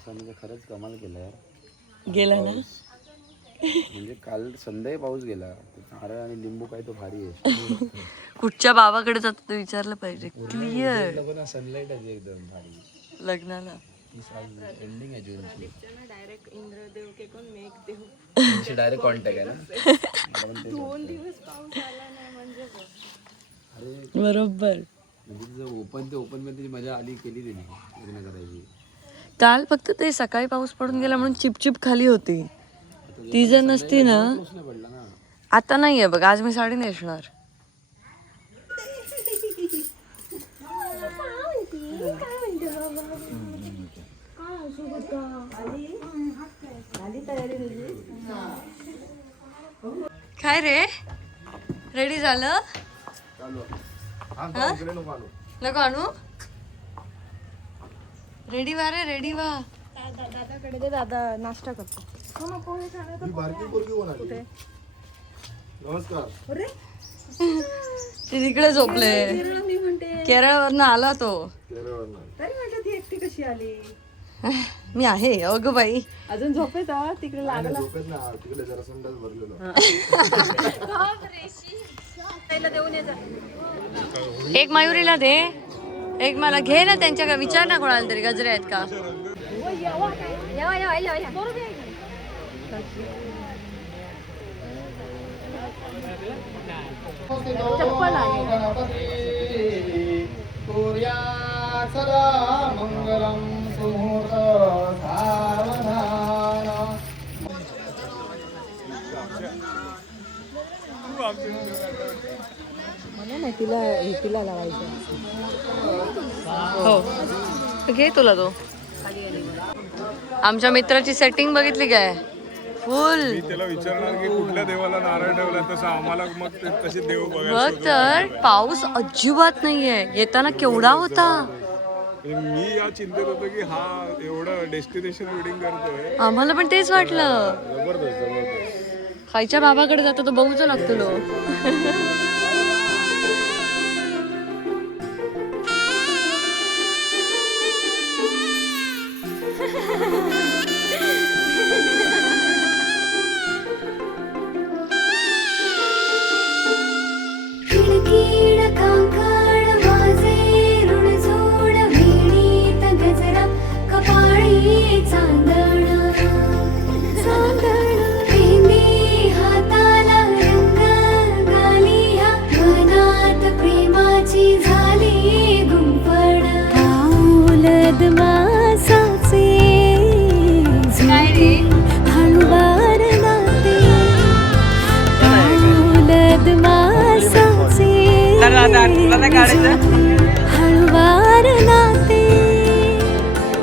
पावसाने खरंच कमाल केला यार. गेला ना म्हणजे काल संध्याकाळी पाऊस गेला. नारळ आणि लिंबू काय तो भारी आहे. कुठच्या बाबाकडे जातो ते विचारलं पाहिजे. क्लिअर सनलाईट आहे एकदम भारी. लग्नाला एंडिंग आहे जूनची. डायरेक्ट इंद्रदेव के कोण मेघ देव डायरेक्ट कॉन्टॅक्ट आहे ना. 2 दिवस पाऊस आला नाही म्हणजे अरे बरोबर. म्हणजे ओपन ते ओपन मध्ये मजा आली केली त्यांनी लग्न करायची. काल फक्त ते सकाळी पाऊस पडून गेला म्हणून चिपचिप खाली होती. ती जर नसती ना. आता नाहीये बघ. आज मी साडी नेसणार. काय रे रेडी झालं? नको आणू. रेडी व्हा रे रेडी व्हा. दादाकडे दे, दादा नाश्ता करतो. नमस्कार. ते तिकडे झोपले. केरळवरनं आला तो. तरी म्हटलं ती एकटी कशी आली? मी आहे अगं बाई. अजून झोपेत तिकडे लागला. एक मयुरीला दे, एक मला घे ना. त्यांच्या विचार ना कोणाला तरी गजरे आहेत का. चप्पल आहे. मला नाही तिला लावायचं. हो घे तुला तो. आमच्या मित्राची सेटिंग बघितली काय? फुल. मी त्याला विचारणार की कुठल्या देवाला नारळ ठेवला तसं आम्हाला मग ते कसे देव बघायला. बघ तर पाऊस अजिबात नाहीये. येताना केवढा होता. मी या चिंतेत होतो की हा एवढं डेस्टिनेशन वेडिंग करतोय. आम्हाला पण तेच वाटलं. जबरदस्त जबरदस्त. खायच्या बाबाकडे जातो तो बघूच लागतो लो. हळवार नाते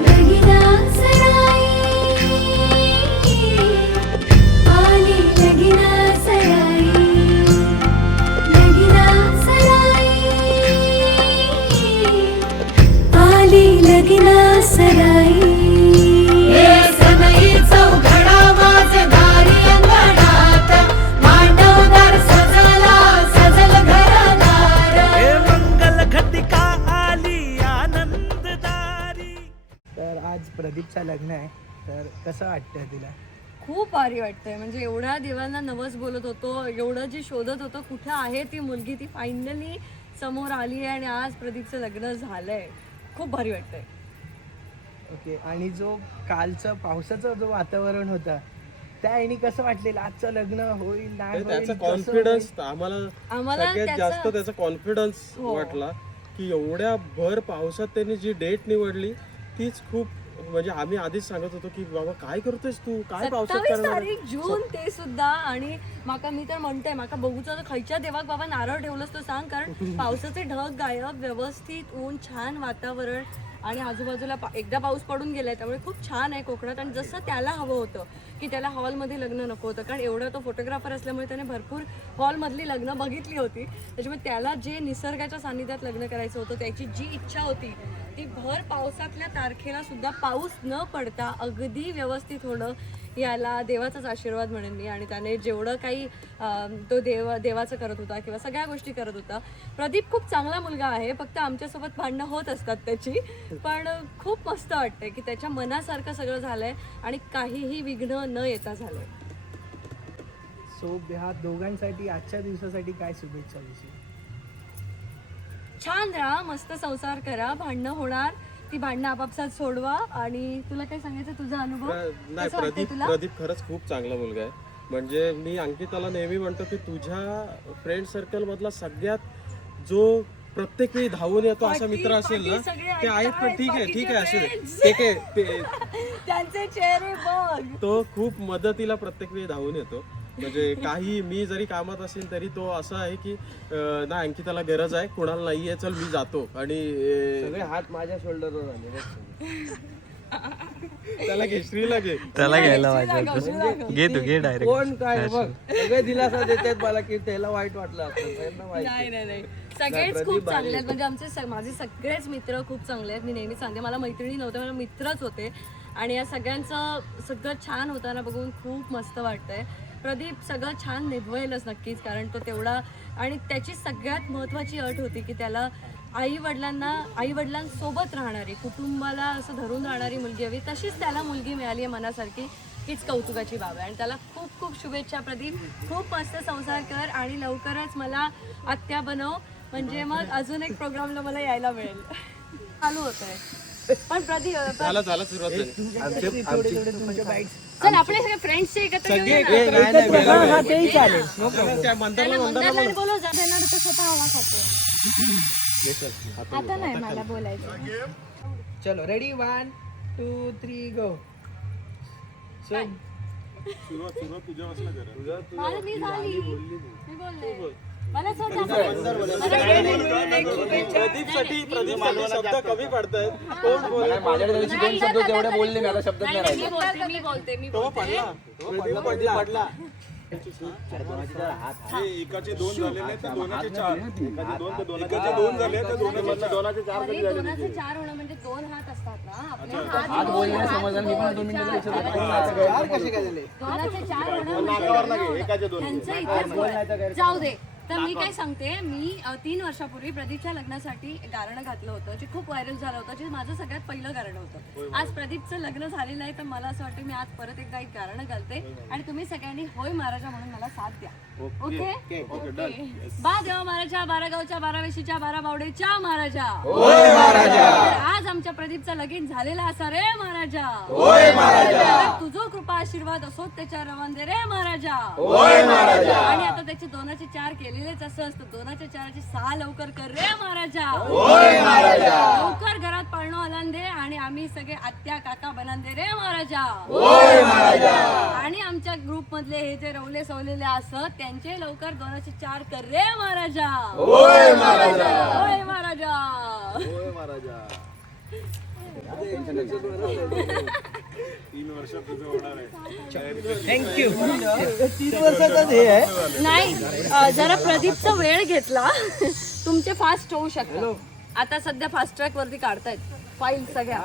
लगीना सराई आली. लगीना सराई लगीना सराई आली. लगीना सराई प्रदीपचं लग्न आहे तर कसं वाटतंय तिला? खूप भारी वाटतंय. म्हणजे एवढ्या देवांना नवस बोलत होतो, एवढं जी शोधत होतो कुठे आहे ती मुलगी, ती फायनली समोर आली आहे आणि आज प्रदीपचं लग्न झालंय. खूप भारी वाटतंय. ओके. आणि जो कालचं पावसाचं जो वातावरण होता त्या आईने कसं वाटलेलं आजचं लग्न होईल नाही होईल? त्याचा कॉन्फिडन्स आम्हाला सगळ्यात जास्त त्याचा कॉन्फिडन्स वाटला की एवढ्या भर पावसात त्यांनी जी डेट निवडली तीच खूप. म्हणजे आम्ही आधीच सांगत होतो की बाबा काय करतोयस तू, काय पावसात 27 तारीख जून ते सुद्धा. आणि माका मी तर म्हणते माका बघूचं खायच्या देवाक बाबा नारळ ठेवलंस तो सांग. कारण पावसाचे ढग गायब, व्यवस्थित ऊन, छान वातावरण आणि आजूबाजूला एकदा पाऊस पडून गेलाय त्यामुळे खूप छान आहे कोकणात. आणि जसं त्याला हवं होतं की त्याला हॉलमध्ये लग्न नको होतं, कारण एवढा तो फोटोग्राफर असल्यामुळे त्याने भरपूर हॉलमधली लग्न बघितली होती. त्याच्यामुळे त्याला जे निसर्गाच्या सानिध्यात लग्न करायचं होतं, त्याची जी इच्छा होती ती भर पावसातल्या तारखेला सुद्धा पाऊस न पडता अगदी व्यवस्थित होणं याला देवाचाच आशीर्वाद म्हणेन मी. आणि त्याने जेवढं काही तो देवाचं करत होता किंवा सगळ्या गोष्टी करत होता. प्रदीप खूप चांगला मुलगा आहे, फक्त आमच्यासोबत भांडणं होत असतात त्याची, पण खूप मस्त वाटतंय की त्याच्या मनासारखं सगळं झालंय आणि काहीही विघ्न न येता झालंय. सो ह्या दोघांसाठी आजच्या दिवसासाठी काय शुभेच्छा देशील? छान राहा, मस्त संसार करा, भांडणं होणार, ती भांडणं आपापसात सोडवा. आणि तुला काय सांगायचं तुझा अनुभव नाही, कसं वाटतंय तुला? प्रदीप खरंच खूप चांगला मुलगा आहे. म्हणजे मी अंकिताला नेहमी म्हणतो की तुझ्या फ्रेंड सर्कल मधला सगळ्यात जो प्रत्येक वेळी धावून येतो असा मित्र असेल ना, ते आहेत. पण ठीक आहे असू दे, त्यांचे चेहरे बघ. तो खूप मदतीला प्रत्येक वेळी धावून येतो. म्हणजे काही मी जरी कामात असेल तरी तो असा आहे की ना अंकिताला गरज आहे, कुणाला नाहीये, चल मी जातो. आणि सगळे हात माझ्या शोल्डरवर आले. त्याला घे, श्रीला घे. त्याला घ्यायला पाहिजे. घे तू घे डायरेक्ट. कोण काय बघ, सगळे दिलासा देतात मला की त्याला वाईट वाटलं असतं. नाही सगळेच खूप चांगले आहेत. म्हणजे माझे सगळेच मित्र खूप चांगले आहेत. मी नेहमी सांगते, मला मैत्रिणी नव्हत्या, मला मित्रच होते. आणि या सगळ्यांचं सगळं छान होताना बघून खूप मस्त वाटतंय. प्रदीप सगळं छान निभवेलच नक्कीच, कारण तो तेवढा. आणि त्याची सगळ्यात महत्त्वाची अट होती की त्याला आईवडिलांसोबत राहणारी, कुटुंबाला असं धरून राहणारी मुलगी हवी. तशीच त्याला मुलगी मिळाली आहे मनासारकी, हीच कौतुकाची बाब आहे. आणि त्याला खूप खूप शुभेच्छा प्रदीप. खूप मस्त संसार कर आणि लवकरच मला आत्या बनव, म्हणजे मग अजून एक प्रोग्रामला मला यायला मिळेल. चालू होत आहे पण प्रदीप झाला सुरुवात झाली. थोडे तुमचे बाईट्स चल आपले सगळे फ्रेंड्स एकत्र घेऊया ना. तेही चालेल. त्या मंदारला त्याला मंदारला बोलव, जा. त्यांना तर स्वतः हवा खातो. आता नाही मला बोलायचं. चलो रेडी 1 2 3 गो. सो मला मी झाली. मी बोलले. मला स्वतः प्रदीप शब्द कमी पडतायत. कोण बोलला? माझ्याकडे दोन शब्द तेवढे बोलले मी, आता शब्दच नाही राहिले. मी बोलते. तो पडला. एकाचे दोन झाले नाही तर दोनाचे चार. एकाचे दोन झाले तर दोनाचे चार. अरे, दोनाचे चार होणं म्हणजे 2 हात असतात ना आपले. हात बोलले समजलं. मी पण 2 मिनिटं लक्षात कसे काय झाले? दोनाचे 4 होणं म्हणजे एकाचे दोन. त्यांचं इथेच बोल. जाऊ दे. तर मी काय सांगते, मी 3 वर्षापूर्वी प्रदीपच्या लग्नासाठी गाणं घातलं होतं, जे खूप व्हायरल झालं होतं, जे माझं सगळ्यात पहिलं गाणं होतं. आज प्रदीपचं लग्न झालेलं आहे, तर मला असं वाटतं मी आज परत एकदा एक गाणं घालते आणि तुम्ही सगळ्यांनी होय महाराजा म्हणून मला साथ द्या. ओके. बा देवा महाराजा, 12 गावच्या 12 वेशीच्या 12 बावडेच्या महाराजा. तर आज आमच्या प्रदीपचा लगीन झालेला असा रे महाराजा. तुझो कृपा आशीर्वाद असो त्याच्या रवांदे रे महाराजा. आणि आता त्याचे 2चे 4 केलेलेच असं असतं. 2च्या 4ची 6 लवकर कर रे महाराजा. लवकर घरात पाळणो आलान दे आणि आम्ही सगळे आत्या काका बनान दे रे महाराजा. आणि आमच्या ग्रुप मधले हे जे रवले सवलेले असत त्यांचे लवकर 2चे 4 कर रे महाराजा. होय महाराजा. थँक्यू. 3 वर्षाचं हे आहे. नाही, जरा प्रदीपचा वेळ घेतला. तुमचे फास्ट होऊ शकतात. आता सध्या फास्ट ट्रॅक वरती काढतायत फाईल सगळ्या.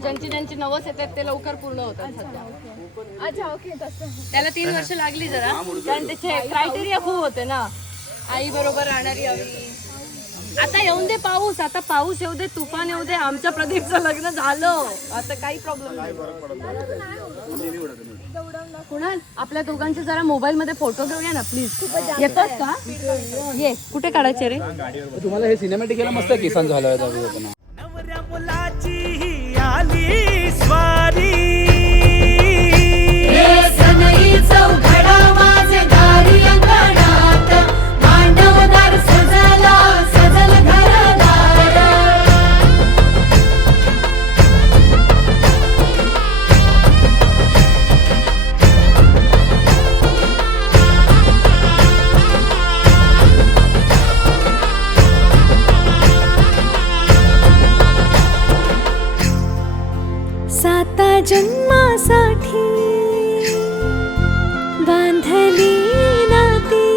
ज्यांची नवस येतात ते लवकर पूर्ण होतात सध्या. अच्छा ओके. तसं त्याला 3 वर्ष लागली जरा, कारण त्याचे क्रायटेरिया खूप होते ना. आई बरोबर राहणारी हवी. आता येऊन दे पाऊस, आता पाऊस येऊ दे, तुफान येऊ दे, आमच्या प्रदीपचं लग्न झालं, आता काही प्रॉब्लेम नाही. कुणाल, आपल्या दोघांचे जरा मोबाईल मध्ये फोटो घेऊया ना प्लीज. येतात का? ये. कुठे काढायचे रे? तुम्हाला हे सिनेमॅटिक केलं मस्त किसन झालं. नवऱ्या मुलाची ही आली स्वारी. सनई चौघडा माझे दारी अंगणात, मांडवदार सजला सजल घरदार. साता जन्मासाठी बांधली नाती.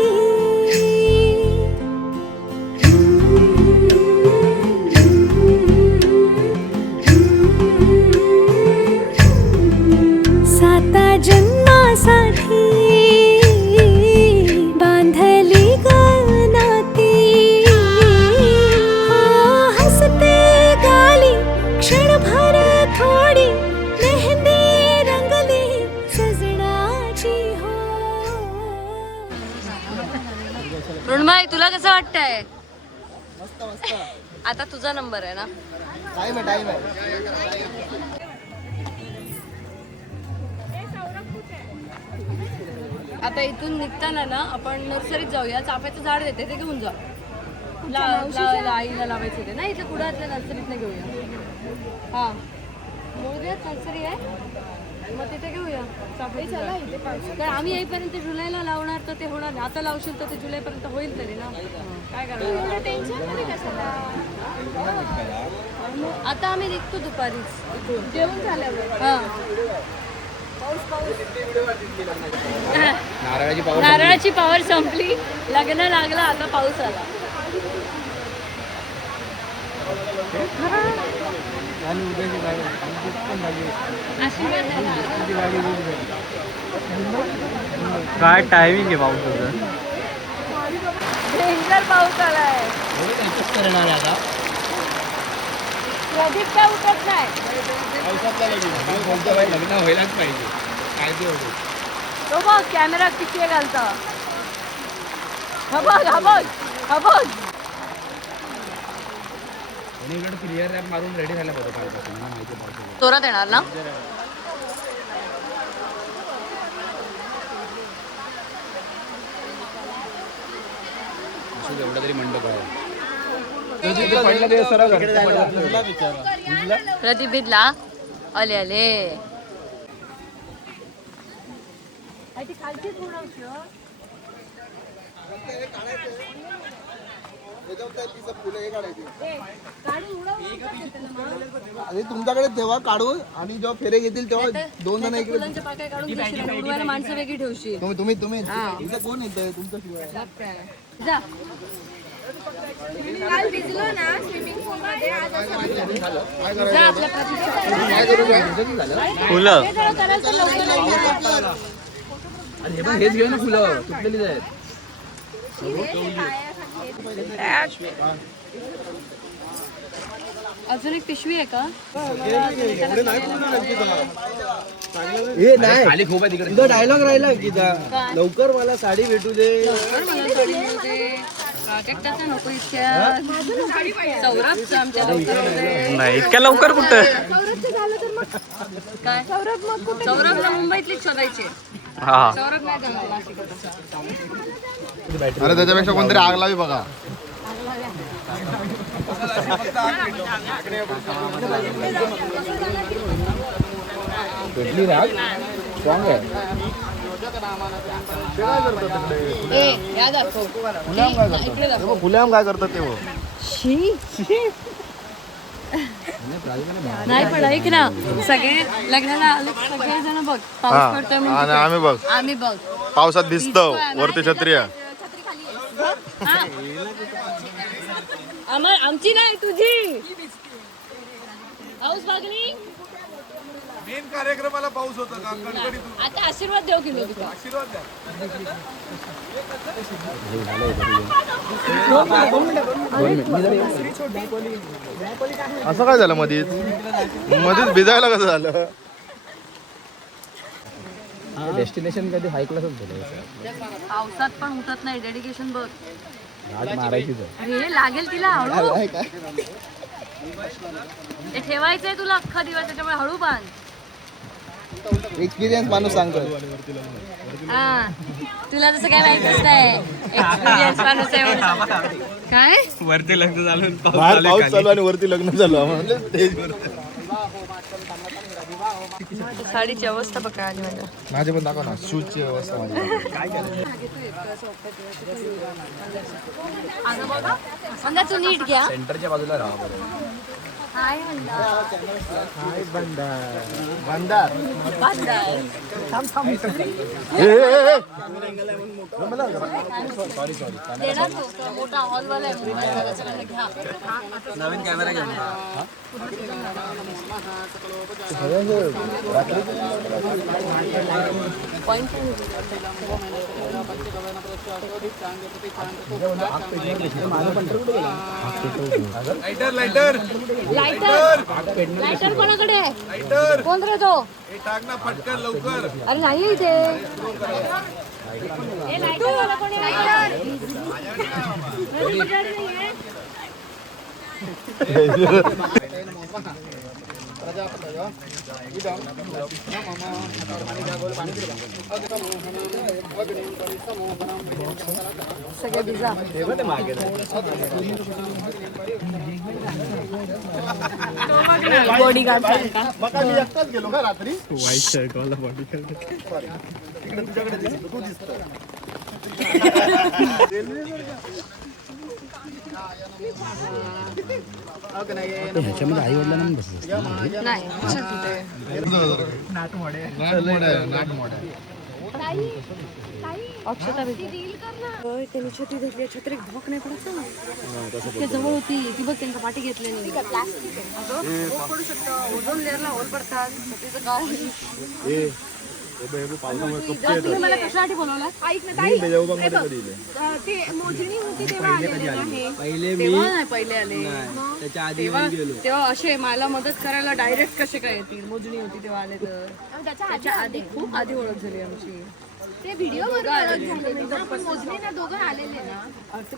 आहे? आता तुझा नंबर आहे ना? टाइम आहे आता इथून निघताना ना आपण नर्सरीत जाऊया. चाफ्याचं झाड देते ते घेऊन जाऊ. आईला लावायचे ते ना इथे कुडातल्या नर्सरीत घेऊया. हा मुळव्यात नर्सरी आहे मग तिथे घेऊया चाफ्याचं. कारण आम्ही येईपर्यंत जुलैला लावणार तर ते होणार नाही. आता लावशील तर ते जुलैपर्यंत होईल तरी ना. काय करणार आता आम्ही निघतो दुपारीच इथून जेवण झाल्यावर. हा नारळाची पावर संपली. लग्न लागलं आता पाऊस आला. आशीर्वाद काय टायमिंग आहे पावसाचं? डेंजर पाऊस आलाय. प्रदीप काय उठत नाही. लग्न व्हायलाच पाहिजे. काय ते होतं तो बघ कॅमेरा किती घालता. हा बघ हा बघ हा बघ. इकडे क्लिअर रॅप मारून रेडी झाला पाहिजे कालपासून. माहिती पाहिजे जोरात येणार ना. एवढं तरी मंडप आहे. प्रदीप भिजला. आले आले अरे तुमच्याकडे तेव्हा काढून आणि जेव्हा फेरे घेतील तेव्हा 2 जण इकडे फुलांच्या पाकळ्या काढून घेशील. उडवायला माणसं वेगळी ठेवशील. तुम्ही इथे कोण येतंय तुमच्या शिवाय? जा. काल भिजलो ना स्विमिंग पूल मध्ये. आज जा आपल्या फुलं हे पण हेच घेऊ ना फुलं तुटलेली आहेत. अजून एक पिशवी आहे का? हे नाही खाली खूप आहे तिकडे. तुझा डायलॉग राहिला गीता. लवकर मला साडी भेटू दे. प्राजक्ताचा नको इतक्या. सौरभचं आमच्या लवकर. नाही इतक्या लवकर कुठं? काय सौरभला मुंबईतलीच शोधायचे. हा सौरभ नाही जाणार नाशिकला. अरे त्याच्यापेक्षा कोणतरी आग लावी बघा. भेटली राग स्ट्रॉंग आहे. या दाखव. इकडे दाखव. फुल्याम काय करतात ते हो? नाही पण ऐक ना सगळे लग्नाला आले सगळे जण बघ पाऊस पडतोय आणि म्हणून आम्ही बघ आम्ही बघ पावसात भिजतो वरती छत्री आहे. आमची नाही तुझी. पाऊस बघली. मेन कार्यक्रमाला पाऊस होता का? आता आशीर्वाद देऊ की मी तुला. आशीर्वाद द्या. असं काय झालं मधीच भिजायला कसं झालं? डेस्टिनेशन कधी हाय क्लासच झालं. पावसात पण उठत नाही. डेडिकेशन बघ. घाट मारायचीच आहे. अरे लागेल तिला हळू. ते ठेवायचंय तुला अख्खा दिवस त्याच्यामुळे हळू बांध. एक्सपिरियन्स माणूस सांगतो. हा तुला तसं काय माहितीच नाही. एक्सपिरियन्स माणूस आहे म्हणून. काय वरती लग्न झालं बाहेर पाऊस चालू आणि वरती लग्न झालं म्हणलं स्टेजवर. साडीची अवस्था बघा आली माझ्या. माझे पण दाखव ना शूजची व्यवस्था माझी. मंदा तू नीट घ्या. सेंटरच्या बाजूला राहा बरं. हाय मंदा. बंदार देणार तो मोठा हॉलवाला आहे त्याच्याकडनं घ्या. नवीन कॅमेरा घेऊन लाइटर लाइटर लायटर लायटर कोणाकडे आहे? कोण रे तो? टाक ना पटकन लवकर. अरे नाही इथे. सगळे भिजा. बॉडीगार्ड गेलो का रात्री व्हाईट शर्ट वाला बॉडीगार्ड. तुझ्याकडे दिसतो तू दिसतो ह्याच्यामध्ये आई वडिलांना बसलं नाही अक्षता त्यांनी छत्री घेतली. छत्री धोक नाही पडत ना. ते जवळ होती ती बघ त्यांच्या पाठी घेतली नाही. अगं पडू शकतं. ओझोन लेअरला होल पडतात. छत्रीचं काय तुम्ही मला कशासाठी बोलवलं? ऐक ना ताई, हे बघ, ते मोजणी होती तेव्हा आलेले आहे. तेव्हा नाही पहिले आले. त्याच्या आधी तेव्हा असे मला मदत करायला डायरेक्ट कसे काय येतील? मोजणी होती तेव्हा आले तर. त्याच्या आधी खूप आधी ओळख झाली आमची. ते व्हिडिओ वर ओळख झालेली ना, पण मोजणीला दोघं आलेले ना,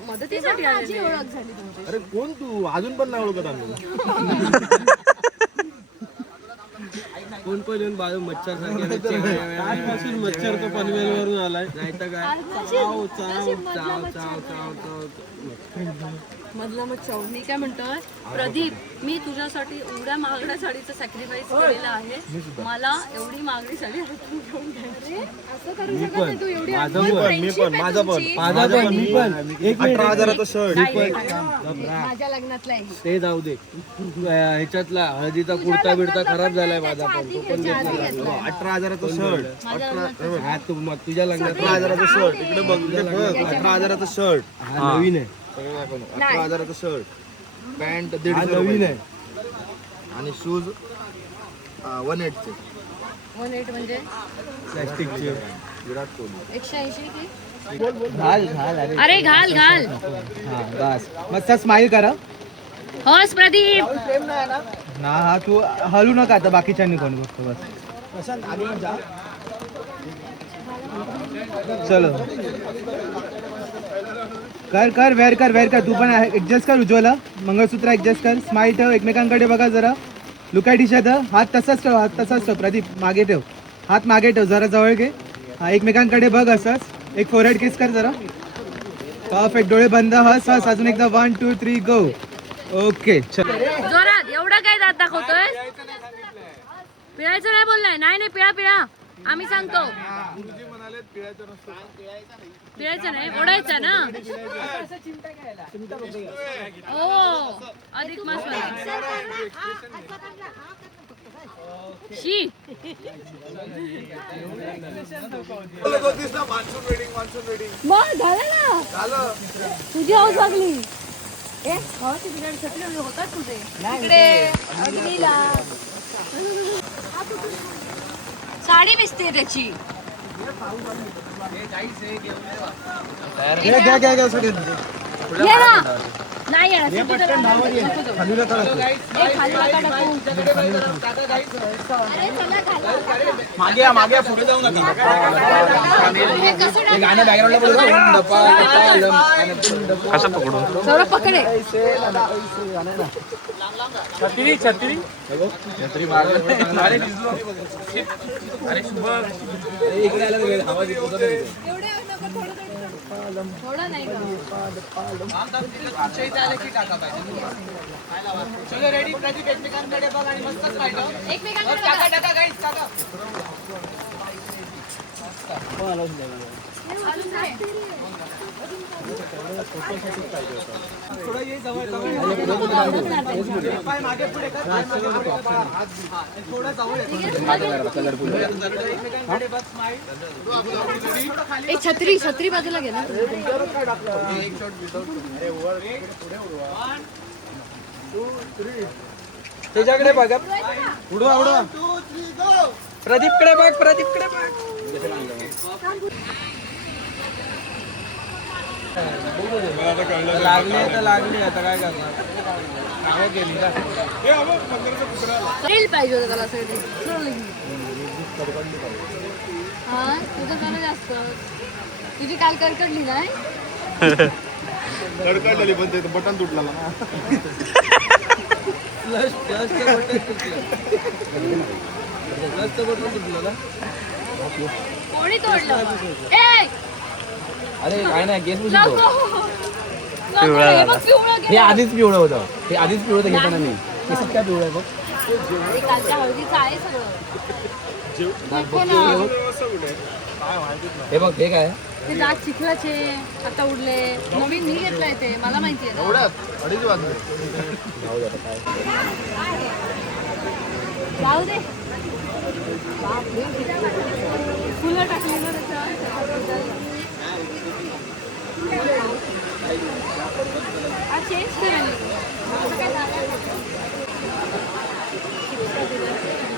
मदतीसाठी माझी आलेले. ओळख झाली तुमची. अरे कोण तू अजून पण नाही ओळखत आम्ही कोण पण येऊन बाजू मच्छर सारखे आजपासून मच्छर तो पनवेलवरून आलाय. नाही तर काय मधला मग चव. मी काय म्हणतोय प्रदीप, मी तुझ्यासाठी एवढ्या महागड्या साडीचं सॅक्रिफाईस केलेलं आहे. मला एवढी महागडी साडी हातून घेऊन द्यायची. असं करू शकत नाही तू. एवढी माझं पण मी पण 18,000चा शर्ट माझ्या लग्नातला आहे. ते जाऊ दे. ह्याच्यातला हळदीचा कुर्ता बिडता खराब झालाय माझा पण. तो पण घेतला. 18,000चा शर्ट हा तू मग तुझ्या लग्नात 18,000चा शर्ट इकडे बघ 18,000चा शर्ट हा नवीन आहे. 18,000चा शर्ट पॅन्ट हा 150 नवीन आहे. आणि शूज 180 चे 1.8 म्हणजे प्लॅस्टिकचे. विराट कोहली 180 की घाल घाल अरे अरे घाल घाल. हा बस मस्त स्माइल करा होस प्रदीप. ना हा तू हलू नका आता बाकीच्यांनी कोण बघतो बस. चलो कर कर वेअर कर तू पण ऍडजस्ट कर. उज्ज्वला मंगळसूत्र ऍडजस्ट कर. स्माइल ठेव. एकमेकांकडे बघा जरा. Look at each other. हात तसाच ठेव प्रदीप. मागे ठेव. हात मागे ठेव. जरा जवळ घे. हा एकमेकांकडे बघ असंच. एक फोरहेड किस कर जरा. परफेक्ट. डोळे बंद. हस हस. अजून एकदा 1 2 3 गो. ओके चल. जोरात. एवढं काय दात दाखवतोय? पिळायचं नाही बोललाय. नाही पिळा पिळा. आम्ही सांगतो पिळायचं नाही. ओढायचं ना. हो अधिक मास शी. मग झालं ना. तुझी हौस लागली. होतात तुझे इकडे अग्नीला. साडी दिसते त्याची. ये ना. नाही येणार. खाली नका टाकू. मागे पुढे जाऊ नका गाणं बॅकग्राऊंडला बोलतो. कसं पकडू? सौरभ पकडे. छत्री मागे अरे शुभ इकडे आला आवाज येतो. थोडं नाही का. चलो रेडी. प्रदीप एकमेकांकडे बघ आणि मस्त मागे पुढे कर. थोडं जवळ छत्री बाजूला घे ना. त्याच्याकडे बघा. उडवा. प्रदीपकडे बघ. लागली आता काय करणार. कामं केली का. पाहिजे होतं त्याला. हा तुझं जरा जास्त तुझी काल कडकडली नाही कडकडलेली पण ते बटन तुटला ना. कोणी तोडलं ए अरे काय नाही केस पुसून नको. नको, हे बघ, पिवळं हे गेलं. आधीच पिवळं होतं. हे आधीच पिवळं होतं घेताना मी. केसात काय पिवळं आहे बघ. हे कालच्या हळदीचं आहे सगळं नको ना. हे बघ हे काय ते दात चिखलाचे आता उडले नवीन मी घेतलंय ते मला माहितीये ना. अडीच वाजले. जाऊ दे बापरे. फुलं टाकली ना त्याच्यावर. हा चेंज करेल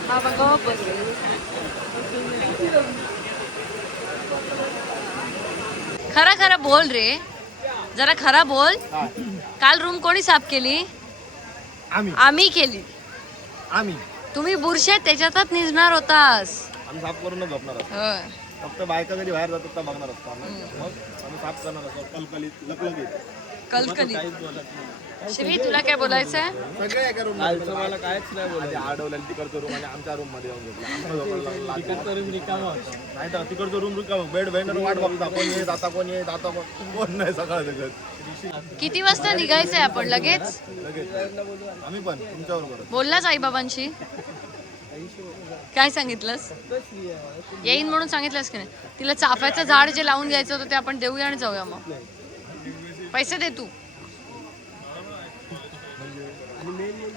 हा बघा बस. खरा खरा बोल रे जरा खरा बोल. काल रूम कोणी साफ केली? आम्ही केली. तुम्ही बुरशे त्याच्यातच निजणार होतास. आम्ही साफ करूनच झोपणार असतो. होय. फक्त बायका कधी बाहेर जातात तर बघणार असतो आम्ही. मग आम्ही साफ करणार असतो कलकलीत लकलकीत. कलकली. श्री तुला काय बोलायचंय? सगळे एका रूम मला कायच नाही बोलत. आडवलं तिकडचं रूम आणि आमच्या रूम मध्ये येऊन घेतला. तिकडचा रूम रिकामा नाही तर तिकडचं रूम रिकामा. बेड बेंडर वाट बघता कोण येत आता कोण येत आता कोण नाही सकाळ सगळं. किती वाजता निघायचंय आपण लगेच? लगेच आम्ही पण तुमच्याबरोबर. बोललाच आई बाबांशी? काय सांगितलंस? येईन म्हणून सांगितलंस की नाही? तिला चाफ्याचं झाड जे लावून घ्यायचं होतं ते आपण देऊया आणि जाऊया. मग पैसे दे तू.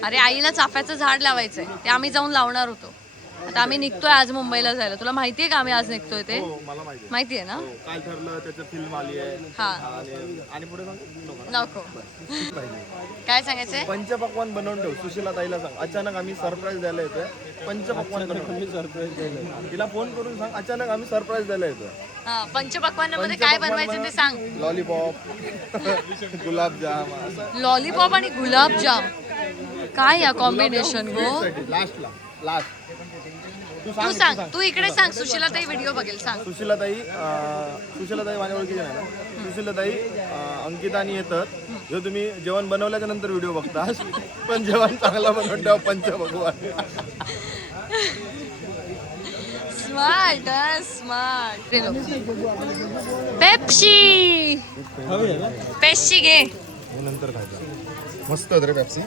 अरे आईला चाफ्याचं झाड लावायचंय ते आम्ही जाऊन लावणार होतो. आता आम्ही निघतोय आज मुंबईला जायला. तुला माहितीये का आम्ही आज निघतोय ते? मला माहिती माहितीये ना? काय ठरलं त्याचं फिल्म आली आहे. हा आणि पुढे नको. काय सांगायचंय? पंचपक्वान बनवून ठेव. सुशीला ताईला सांग अचानक आम्ही सरप्राईज द्यायला येतोय. पंचपक्वान तिला फोन करून सांग अचानक आम्ही सरप्राईज द्यायला येतोय. हा पंचपक्वान्नामध्ये काय बनवायचं ते सांग. लॉलीपॉप गुलाबजाम लॉलीपॉप आणि गुलाबजाम काय या कॉम्बिनेशन गो. लास्ट तू सांग. तू इकडे सांग. सुशीला ताई व्हिडिओ बघेल. सांग. सुशीला ताई माझ्या ओळखीची नाही ना. सुशीला ताई अंकितानी येतात. जो तुम्ही जेवण बनवल्याच्या नंतर व्हिडिओ बघता पण जेवण चांगलं बनवून ठेवा. पंचभगवान स्मार्ट पेप्सी. पेप्सी घे. नंतर खायचं मस्त होतं रे पेप्सी.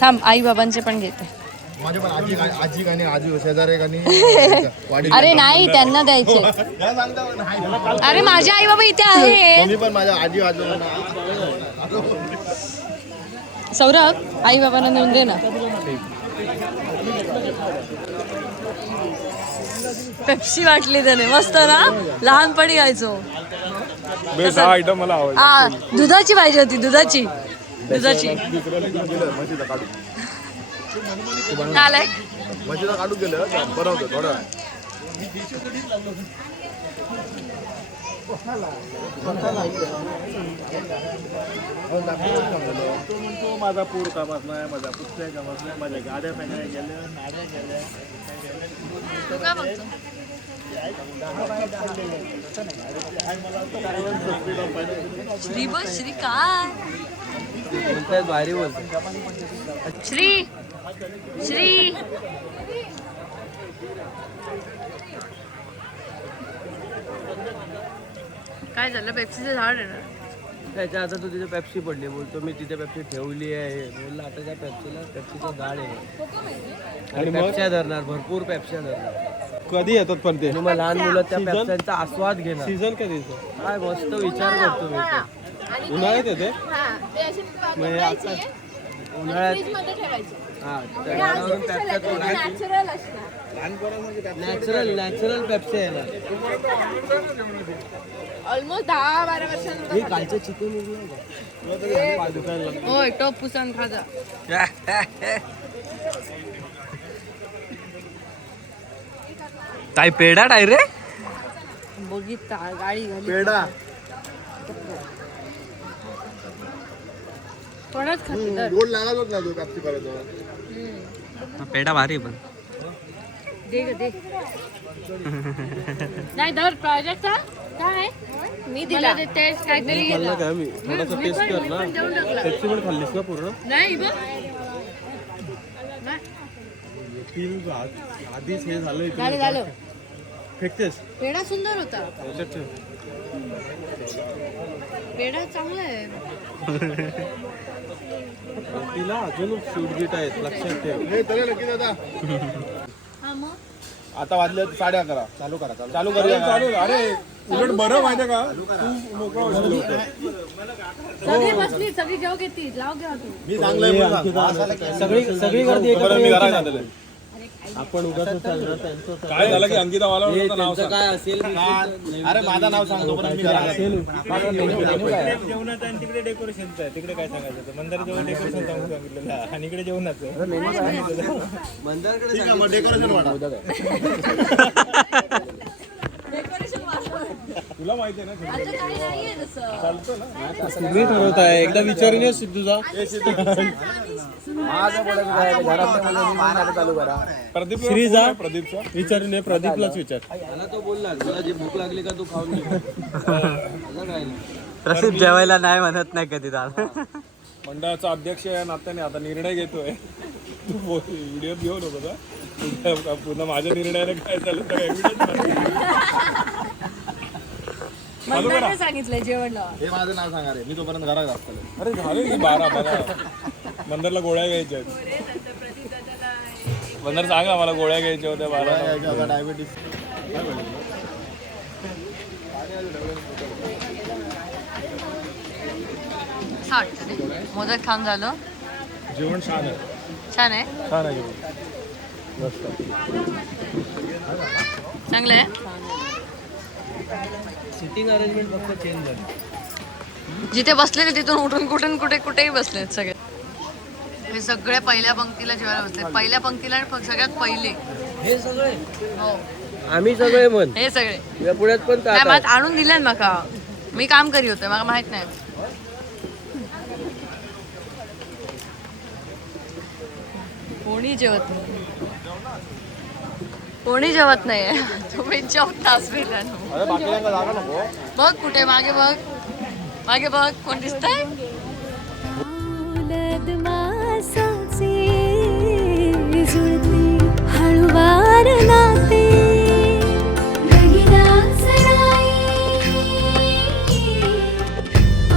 थांब आई बाबांचे पण घेते. माझे पण आजी गाणी आजी शेजारी गाणी. अरे नाही त्यांना द्यायचे. अरे माझे आई बाबा इथे आहे. मी पण माझ्या आजी आजोबांना. सौरभ आई बाबांना नेऊन दे ना. पेप्सी वाटली त्याने मस्त ना. लहानपणी यायचो. हा दुधाची पाहिजे होती. दुधाची आलाय. म्हशीला काढून गेलं बनवतो थोडं. तो म्हणतो माझा पूर कामात नाही. माझा पुस्तक कामात नाही. माझ्या गाड्या पेंड्या गेल्या नाड्या गेल्या. तू काय बघतो? श्री बोल. श्री काय भारी बोलतो. श्री काय झालं? पेप्सीचं झाड आहे ना. त्याच्या आता तू तिथे पेप्सी पडली. बोलतो मी तिथे पेप्सी ठेवली आहे. बोलला आता त्या पेप्सीचं झाड आहे आणि पेप्स्या धरणार. भरपूर पेप्स्या धरणार. कधी येतात पण ते? मग लहान मुलं त्या पेप्स्यांचा आस्वाद घेणार. सीझन कधी? काय मस्त विचार करतो मी. उन्हाळ्यात येते. उन्हाळ्यात नॅचरल पेप्सी आहे ना. ऑलमोस्ट 10-12 वर्षांमध्ये कालचं चिकन होय टोप पुसन खाजा. काय पेढा डायरेक्ट बघितला गाडी घाली. पेढा कोणच खाते. गोड लागत होत ना तो पेप्सी करायचा. पेढा भारी पण दे ग दे. नाही धर प्राजक्ता काय मी दिला टेस्ट काहीतरी खाल्लं काय मी थोडासा टेस्ट कर ना. पेप्सी पण खाल्लीस ना पूर्ण. नाही बघ फील आधीच हे झालं झालं फेकतेस पेढा सुंदर होता. याच्यात ठेव. पेढा चांगला आहे. तिला अजून सूट बीट आहेत लक्षात ठेव. हा मग आता वाजले 11:30. चालू करूया चालू. अरे उलट बरं माहितीये का तू मोकळा होशील लवकर. सगळी बसली सगळी जेव घेतील लाव घ्या तू. मी चांगलंय सगळी गर्दी मी घरात जातोय. आपण उगाच चालणार त्यांचं काय झालं की अंकिता वाला नाव सांग. काय असेल अरे माझं नाव सांगतो पण मी घरात जेवणाचं आणि तिकडे डेकोरेशनचं आहे. तिकडे काय सांगायचं मंदिर जेवण डेकोरेशन सांगितलं आणि इकडे जेवणाचं. ठीक आहे मग डेकोरेशन वाढा. तुला माहिती आहे ना आता काही नाहीये तसं. चालतं ना. तुम्ही ठरवताय. एकदा विचारून ये सिद्धूचा. प्रदीप श्रीजा प्रदीपचा विचारून ये. प्रदीपलाच विचार. प्रसिद्ध जेवायला नाही म्हणत नाही कधी दादा. मंडळाचा अध्यक्ष या नात्याने आता निर्णय घेतोय. तू व्हिडिओ घेऊ नको का पुन्हा माझ्या निर्णयाने काय झालं तर मंदारने सांगितलंय जेवणला. हे माझं नाव सांगा रे. मी तोपर्यंत घरात असतो. अरे झाले की 12 मंदिरला गोळ्या घ्यायच्या आहेत. मंदिर सांगा मला गोळ्या घ्यायच्या होत्या 12 डायबिटीस. मोदक खाऊन झालं. जेवण छान आहे. छान आहे. छान आहे जेवण. चांगलं आहे. सिटिंग अरेंजमेंट फक्त चेंज झाली. जिथे बसलेले तिथून उठून कुठेही बसलेत सगळे. हे सगळे पहिल्या पंक्तीला जेवायला बसलेत. पहिल्या पंक्तीला आणि सगळ्यात पहिले हे सगळे हो आम्ही सगळे म्हण हे सगळे या पुण्यात पण काय माहित आणून दिले माका. मी काम करी होते मला माहित नाही. कोणी जेवत नाही. कोणी जेवत नाहीये. तुम्ही जेवताच वेळानं. अरे बाकीला जागा नको. बघ कुठे मागे बघ मागे बघ कोण दिसतंय. औलद मासाचे जुळते हळुवार नाते लगीना सराई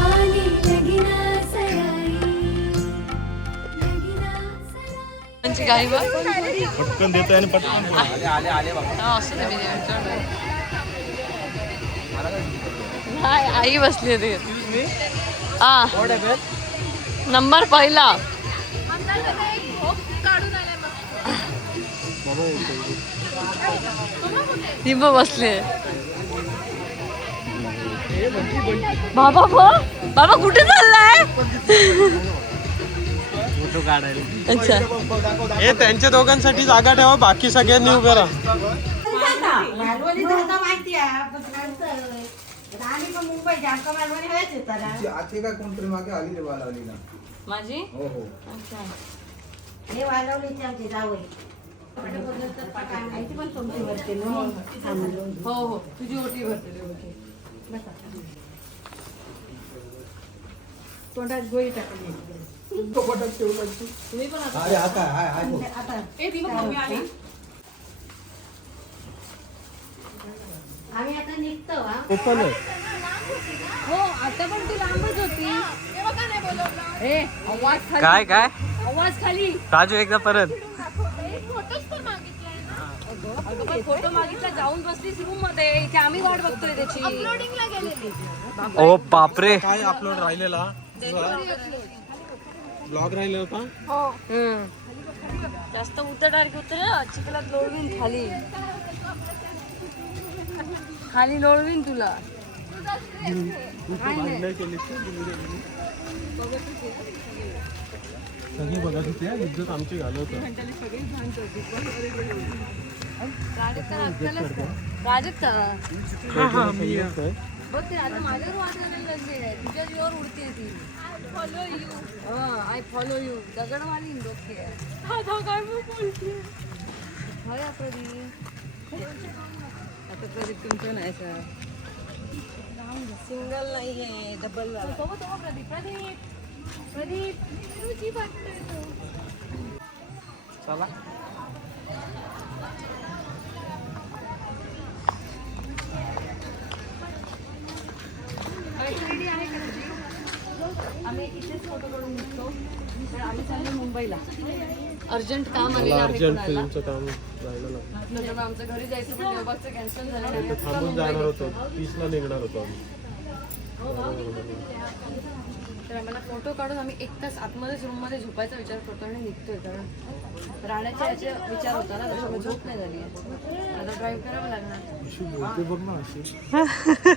आली लगीना सराई लगीना सराई. त्यांची गाई बघ. पटकन देतोय आणि पटकन हा, असू दे, मी विचारलंय. नाही, आई बसली होती. हा नंबर पहिला. ती बघ बसले. बाबा बाबा कुठे चाललाय. फोटो काढायला. अच्छा हे त्यांच्या दोघांसाठी जागा ठेवा. बाकी सगळ्यांनी उभे राहा. माझी हो हो अच्छा हे वाजवलीची आमची जावई हो हो तुझी ओटी भरते. तोंडात गोळी टाकली. तुम्ही पण आता आम्ही आता निघतो हा. ओपन आहे. हो आता पण तू लांबच होती. ए आवाज खाली. काय काय आवाज खाली. राजू एकदा परत. अगं पण फोटो मागितला जाऊन बसलीस रूम मध्ये. इथे आम्ही वाट बघतोय त्याची. ओ बापरे. काय अपलोड राहिलेला ब्लॉग राहिला होता. जास्त उतरणार उतर चिखलात लोळवीन खाली. खाली लोळवीन तुला. सगळी बघा तिथे इज्जत आमची घालवतो. प्राजक्ता मी बघ ते आता माझ्यावर वाटायला लागले. तुझ्या जीवावर उडते ती. I follow you. दगड मारीन डोके. काय बोलते. हाय प्रदीप. आता प्रदीप तुमचं नाही सर. सिंगल नाहीये, डबल प्रदीप. प्रदीप प्रदीप रुची वाटतोय तो. चला रेडी आहे का तुझी? आम्ही इथेच फोटो काढून निघतो. पण आम्ही चाललो मुंबईला. अर्जंट काम आलेलं आहे अर्जंट कोणाला. फिल्मचं काम राहिलं ना, नंतर मग आमचं घरी जायचं पण देवबागचं कॅन्सल झालं नाही. तर थांबून जाणार होतो, 30ला निघणार होतो आम्ही. तर आम्हाला फोटो काढून आम्ही 1 तास आतमध्येच रूममध्ये झोपायचा विचार करतो आणि निघतोय. कारण राहण्याचा याचा विचार होता ना, त्याच्यामुळे झोप नाही झाली आहे. आता ड्राईव्ह करावं लागणार.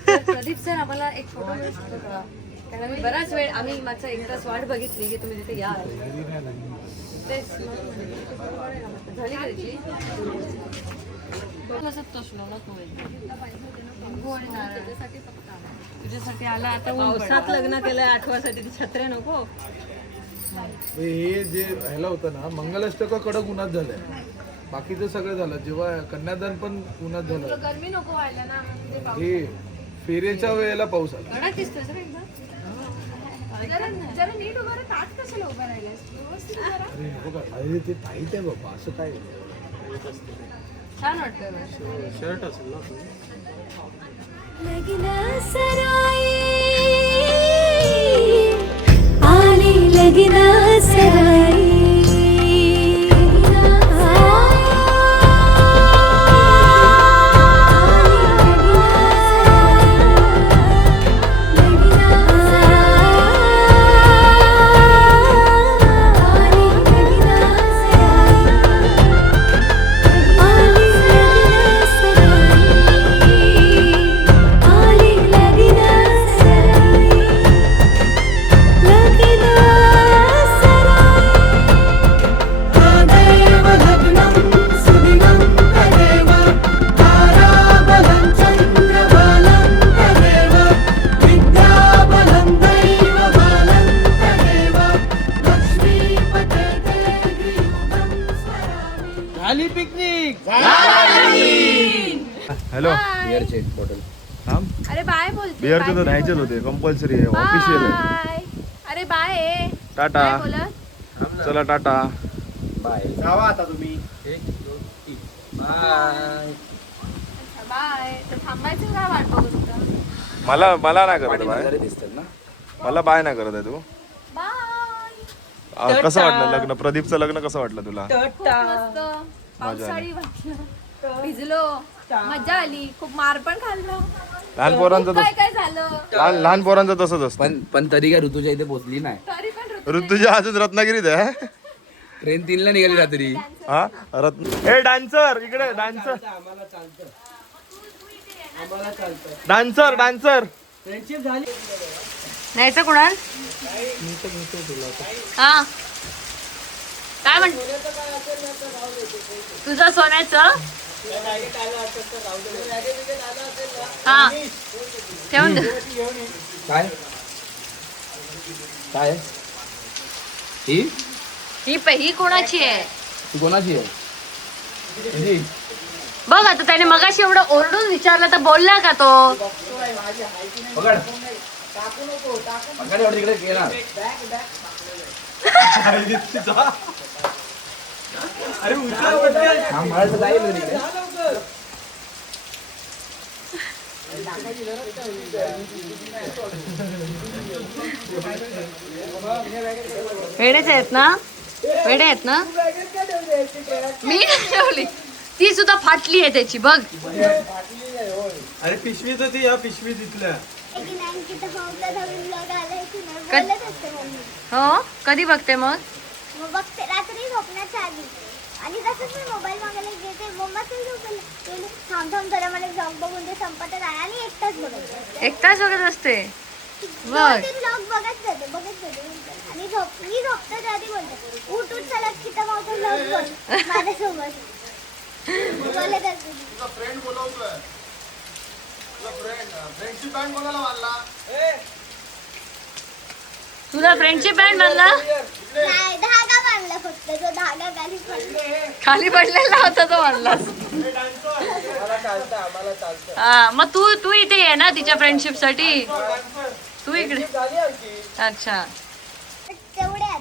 तर प्रदीप सर आम्हाला एक फोटो मिळू शकतो का? कारण आम्ही बराच वेळ आम्ही मागचा 1 तास वाट बघितली की तुम्ही तिथे याल. तेच झाली का त्याची नसत तसलो ना तू आणि नारळ तुझ्यासाठी आला. आता पावसात लग्न केलंय, आठवासाठी ती छत्र्या नको. हे जे ह्याला होतं ना, मंगलाष्टक कडक उन्हात झालंय, बाकीचं सगळं झालं. जेव्हा कन्यादान पण उन्हात झालं, गरमी नको व्हायला ना. हे फेरेच्या वेळेला पाऊस आला. कडक दिसतोय सर एकदम. जरा नीट उभा राहा. ताट कशाला उभा राहिलास व्यवस्थित उभा राहा. अरे नको का, अरे ते टाईट आहे बाबा, असं काय. छान वाटतंय. शर्ट असेल ना तो. लगीना सराई आली लगीना सराई हॅलो, बिअरचे बॉटल. अरे बाय बोलते. बिअरचे तर न्यायचेच होते, कंपल्सरी आहे, ऑफिशियल आहे. बाय. अरे बाय. टाटा, काय बोलत? चला टाटा. बाय. जावा आता तुम्ही. बाय. बाय. तर थांबायचं का वाट बघत होता? मला नाही करत बाय, वगैरे दिसतात ना. मला बाय नाही करत आहे तू. बाय. कसं वाटलं लग्न? प्रदीपचं लग्न कसं वाटलं तुला? मस्त. पावसाळी वाटलं. भिजलो. मजा आली. खूप मार पण खाल्लो. लहान पोरांचं काय काय झालं? लहान पोरांचं तसंच असतं. पण तरी काय ऋतूच्या इथे पोहोचली नाही. तरी पण ऋतुजा अजून रत्नागिरीत आहे. ट्रेन 3ला निघाली रात्री. हा ए डान्सर इकडे, डान्सर डान्सर डान्सर न्यायचं कुणाल? हा काय म्हण तुझं सोन्याचं? हा ठेवून दे. काय काय ही कोणाची आहे? तू कोणाची आहे? बघ आता त्याने मगाशी एवढं ओरडून विचारलं तर बोलला का तो? पकड. पकड तिकडे गेला. अरे उचल. सांभाळायचं काय तिकडे. वेडेच आहेत ना? वेडे आहेत ना? मी नाही ठेवली, ती सुद्धा फाटली आहे त्याची बघ. अरे पिशवीत होती, या पिशवी तिथल्या. हो कधी बघते मग? बघते रात्री झोपण्याच्या आधी. आणि तसंच मी मोबाईल मागायला घेते. मम्मा थांब थांब जरा मला जॉब बघून ते संपतच आहे. आणि 1 तास बघत 1 तास बघत असते. ब्लॉग बघत जाते. आणि मी झोपतो आधी बोलते उठ उठ चला किती मावतो ब्लॉग बघ माझ्यासोबत बोलत असते. तुझा फ्रेंड बोलवतोय. फ्रेंडशिप बँड बोलायला वाढला. तुला फ्रेंडशिप बँड बांधला? नाही धागा बांधला. आणला फक्त जो धागा खाली पडला. खाली पडलेला होता तो आणलास. हा मग तू इथे ये ना तिच्या फ्रेंडशिप साठी. तू इकडे. अच्छा तेवढ्यात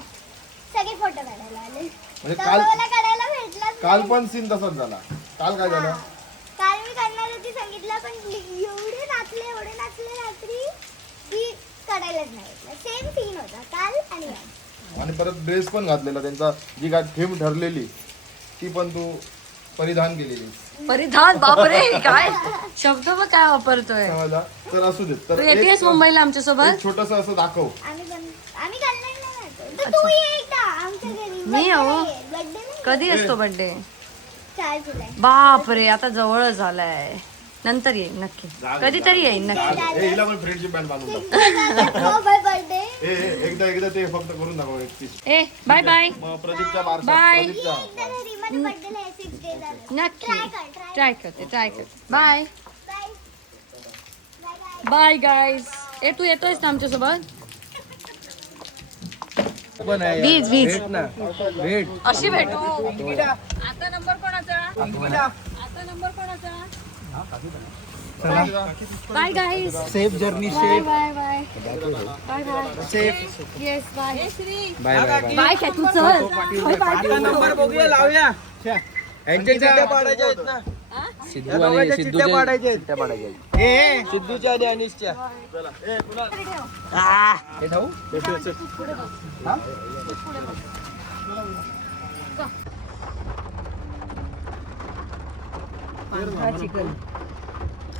सगळे फोटो काढायला आले. म्हणजे तर काल मला काढायला भेटलाच काल नाही. पण सीन तसाच झाला. काल काय झालं? काल मी करणार होती सांगितलं पण एवढे नाचले रात्री की काढायलाच नाही भेटलं. सेम सीन होता काल आणि आज. आणि परत ड्रेस पण घातलेला त्यांचा, जी काय थीम ठरलेली ती पण तू परिधान केलेली. परिधान. बापरे काय शब्द मग काय वापरतोय. समजला? तर असू देत. तू तर येतेस मुंबईला आमच्या सोबत. छोटस असं दाखव. आम्ही काढणार नाही. तर तू ये एकदा आमच्या घरी. मी अहो बर्थडे नाही कधी असतो बर्थडे. 4 जुलै. बापरे आता जवळ झालाय. नंतर येईन नक्की. कधीतरी येईन नक्की. ए, हिला पण फ्रेंडशिप बँड बांधून टाक. बर्थडे एकदा ते फक्त करून दाखव. एक piece. ए बाय बाय. मग प्रदीपच्या बारसा. बाय. प्रदीपच्या एकदा घरी माझ्या बर्थडेला 6 days झाले. नक्की ट्राय करते. Bye bye bye guys. ए तू येतोयस ना आमच्या सोबत. वीज भेट अशी भेटू. आता नंबर कोणाचा. Bye guys. Safe journey. Bye bye bye bye bye. Safe. Yes bye. Bye bye bye. Bye काय तू चल. नंबर बघूया लावूया. यांच्या चिट्ट्या पाडायच्या आहेत ना. चिट्ट्या पाडायच्या आहेत. सिद्धूच्या आणि अनिशच्या. हे जाऊ.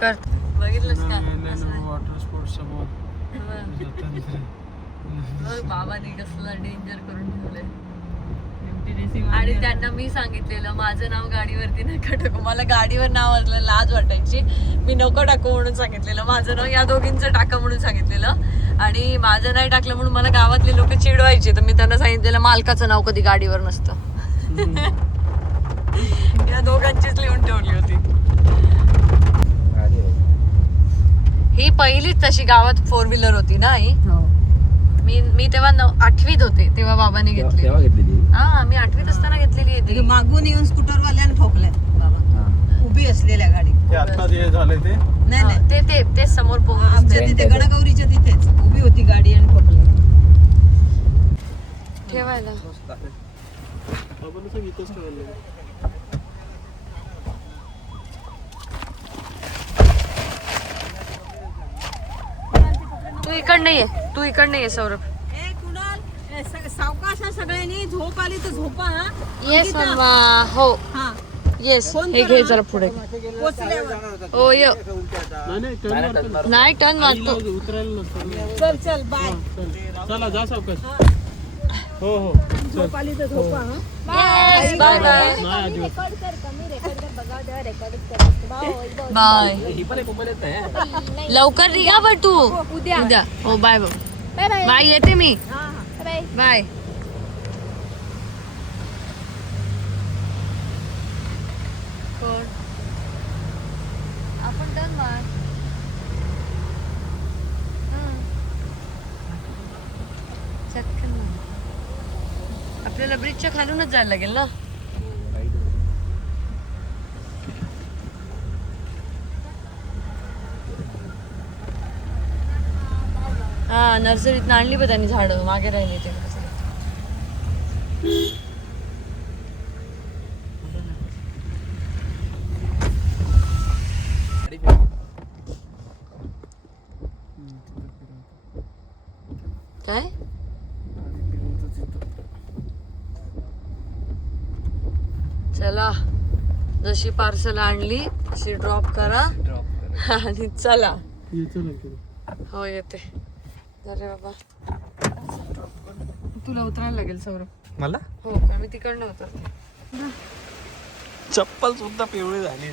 कर बघितलंस का. वॉटर स्पोर्ट्स बाबाने कसलं डेंजर करून ठेवलंय. आणि त्यांना मी सांगितलेलं माझं नाव गाडीवरती नका टाकू. मला गाडीवर नाव असलं लाज वाटायची. मी नको टाकू म्हणून सांगितलेलं. माझं नाव या दोघींचं टाका म्हणून सांगितलेलं. आणि माझं नाही टाकलं म्हणून मला गावातले लोक चिडवायचे. तर मी त्यांना सांगितलेलं मालकाचं नाव कधी गाडीवर नसतं. या दोघांचीच लिहून ठेवली होती. ही पहिलीच तशी गावात 4 व्हीलर होती ना ही. मी तेव्हा 8वीत होते तेव्हा बाबांनी घेतली. हा मी 8वीत असताना घेतलेली आहे. मागून येऊन स्कूटरवाल्याने ठोकलाय बाबा उभी असलेल्या गाडी. ते आता जे झाले ते नाही ते समोर आमच्या तिथे गणगौरीच्या तिथेच उभी होती गाडी आणि ठोकलाय. ठेवायला. तू इकडनं ये सौरभ. सावकाश सगळ्यांनी झोप आली तर झोपा. Yes mamma. हो येस. हे घे जरा पुढे. हो य नाही टर्न मारतो. चल चल बाय. चला जा सावकाश. हो हो. झोप आली तर झोपा. Yes bye bye bye. लवकर निघा बट तू उद्या. हो बाय बाय बाय. येते मी. बाय. कोण आपण टर्न मार. चटकन मार. आपल्याला ब्रिजच्या खालूनच जायला लागेल ना. हा नर्सरीत आणली पण त्यांनी झाडं. मागे राहिली ते. काय चला जशी पार्सल आणली तशी ड्रॉप करा आणि चला. हो येते. अरे बाबा तुला उतरायला लागेल सौरभ. मला हो कारण मी तिकडनं उतरते. चप्पल सुद्धा पिवळी झाली.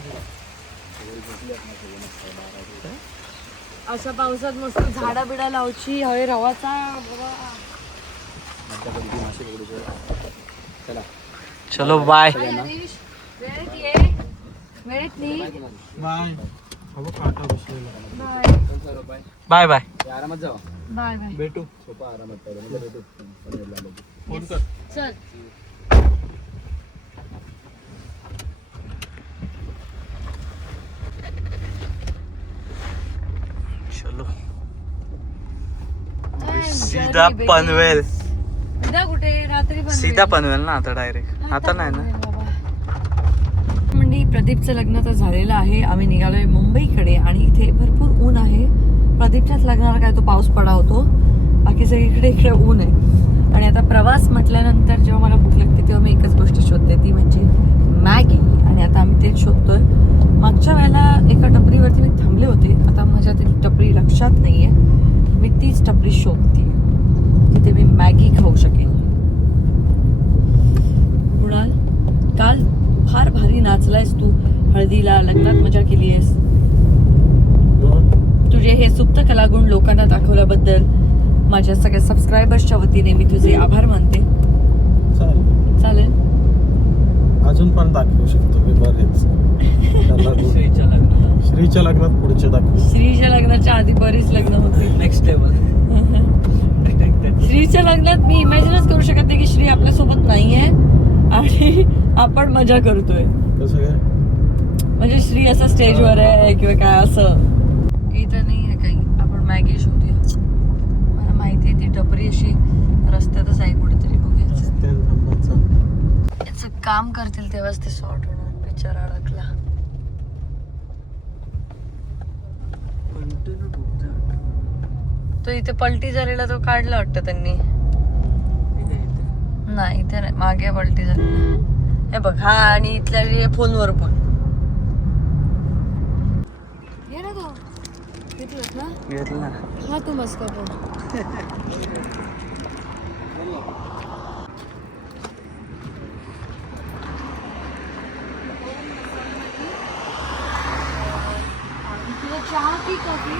अशा पावसात मस्त झाडा बिडा लावची. हळे रवाचा. चलो बाय. वेळेत ये. वेळेत नाही. बाय. काटा बसलेला. Bye bye. आरामात जावा. Bye bye. भेटू. सोपा आरामात. फोन कर. चल सीधा पनवेल. उद्या कुठे रात्री पनवेल. सीधा पनवेल ना आता डायरेक्ट. आता नाही ना. म्हणजे प्रदीपचं लग्न तर झालेलं आहे. आम्ही निघालोय मुंबईकडे आणि इथे भरपूर ऊन आहे. प्रदीपच्याच लग्नाला काय तो पाऊस पडा होतो, बाकी सगळीकडे इकडे ऊन आहे. आणि आता प्रवास म्हटल्यानंतर जेव्हा मला भूक लागते तेव्हा मी एकच गोष्ट शोधते, ती म्हणजे मॅगी. आणि आता आम्ही तेच शोधतोय. मागच्या वेळेला एका टपरीवरती मी थांबले होते, आता माझ्या ती टपरी लक्षात नाहीये. मी तीच टपरी शोधते जिथे मी मॅगी खाऊ शकेन. कुणाल, काल फार भारी नाचलायस तू हळदीला, लग्नात मजा केली आहेस. तुझे हे सुप्त कलागुण लोकांना दाखवल्याबद्दल माझ्या सगळ्या सबस्क्रायबर्सच्या वतीने मी तुझे आभार मानते. चालेल. अजून पण दाखवू शकतो मी बरेच. श्रीच्या लग्नात पुढचे दाखवू. श्रीच्या लग्नाच्या आधी बरीच लग्न होती. Next level. श्रीच्या लग्नात मी इमॅजिनच करू शकत नाही की श्री आपल्यासोबत नाहीये आणि आपण मजा करतोय. कसं काय म्हणजे श्री असं स्टेजवर आहे किंवा काय असं. इथं नाही आहे काही. आपण मॅगी शोधूया. मला माहिती आहे ती टपरी अशी रस्त्यातच आहे कुठेतरी. बघूया याचं काम करतील तेव्हाच ते सॉर्ट होणार. बिचारा अडकला. तो इथे पलटी झालेला तो काढला वाटतं त्यांनी. नाही इथे नाही, मागे पलटी झालेला. हे बघ हा. आणि इथल्या फोनवर पण ये ना तो घेतलंस ना. घेतला. हा तू मस्त पण. तुला चहा की कॉफी?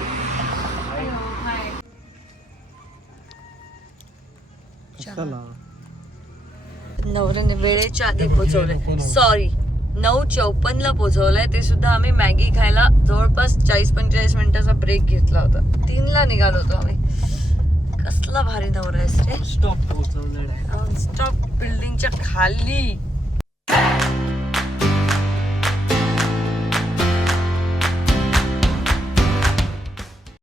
नवऱ्याने वेळेच्या आधी पोहोचवलंय. सॉरी 9:54 पोहोचवलंय. ते सुद्धा आम्ही मॅगी खायला जवळपास 40-45 मिनिटाचा ब्रेक घेतला होता. 3ला निघालो होतो आम्ही. कसला भारी नवरा आहेस रे. स्टॉप पोहोचवलेला आहे. स्टॉप बिल्डिंगच्या खाली